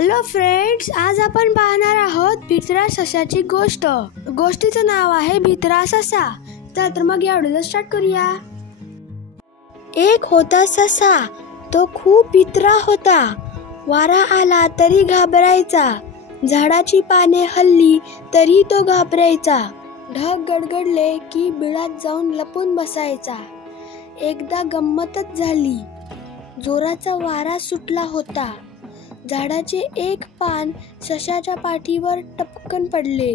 Hello friends, आज आपण पाहणार आहोत भित्रा सशाची गोष्ट. गोष्टीचं नाव आहे भित्रा ससा. तर मग या व्हिडिओला स्टार्ट करूया. एक होता ससा, तो खूप भित्रा होता. वारा आला तरी घाबरायचा, झाडाची पाने हलली तरी तो घाबरायचा. ढग गडगडले की बिळात जाऊन लपून बसायचा. एकदा गंमतच झाली. जोराचा वारा सुटला होता. झाडाचे एक पान सशाच्या पाठीवर टपकन पडले.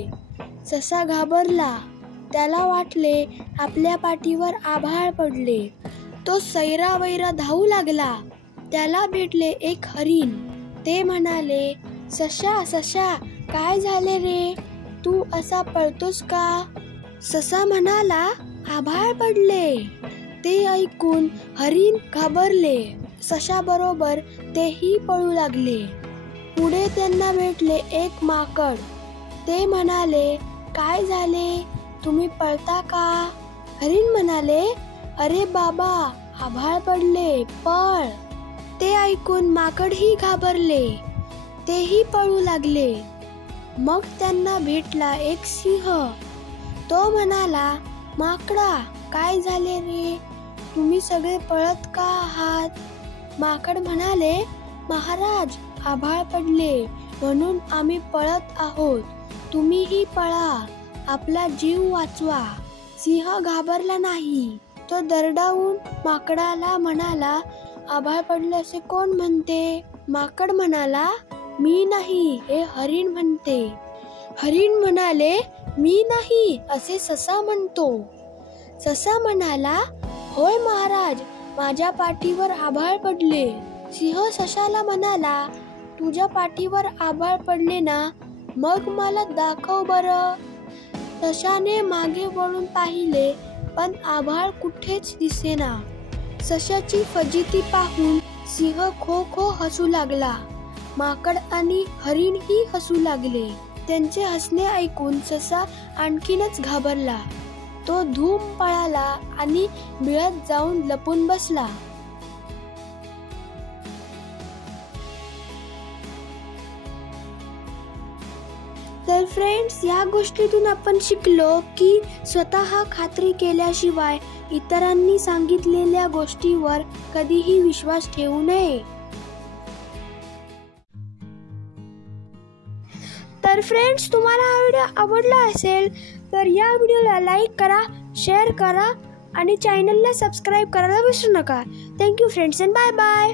ससा घाबरला. त्याला वाटले आपल्या पाठीवर आभाळ पडले. तो सैरावैरा धावू लागला. त्याला भेटले एक हरिण. ते म्हणाले, सशा सशा, काय झाले रे, तू असा पळतोस का? ससा म्हणाला, आभाळ पडले. ते ऐकून हरिण घाबरले. सशा बरोबर तेही पळू लागले. पुढे त्यांना भेटले एक माकड. ते म्हणाले, काय झाले, तुम्ही पळता का? हरिण म्हणाले, अरे बाबा, आभाळ पडले, पळ. ते ऐकून माकडही घाबरले. तेही पळू लागले. मग त्यांना भेटला एक सिंह. तो म्हणाला, माकडा, काय झाले रे, तुम्ही सगळे पळत का आहात? माकड म्हणाले, महाराज, आभाळ पडले म्हणून आम्ही पळत आहोत. तुम्हीही पळा, आपला जीव वाचवा. सिंह घाबरला नाही. तो दरडावून माकडाला म्हणाला, आभाळ पडले असे कोण म्हणते? माकड म्हणाला, मी नाही, हे हरिण म्हणते. हरिण म्हणाले, मी नाही, असे ससा म्हणतो. ससा म्हणाला, होय महाराज, माझ्या पाठीवर आभाळ पडले. सिंह सशाला म्हणाला, तुझ्या पाठीवर आभाळ पडले ना, मग मला दाखव बरं. सशाने मागे वळून पाहिले, पण आभाळ कुठेच दिसेना. सशाची फजिती पाहून सिंह खो खो हसू लागला. माकड आणि हरिणही हसू लागले. त्यांचे हसणे ऐकून ससा आणखीनच घाबरला. तो धूम पळाला आणि बिळात जाऊन लपून बसला. तर फ्रेंड्स, या गोष्टीतून आपण शिकलो की स्वतः खात्री केल्याशिवाय इतरांनी सांगितलेल्या गोष्टीवर कधीही विश्वास ठेवू नये. तर फ्रेंड्स, तुम्हाला हा व्हिडिओ आवडला असेल तर या व्हिडिओला लाईक करा, शेअर करा आणि चॅनलला सबस्क्राईब करायला विसरू नका. Thank you friends and bye bye.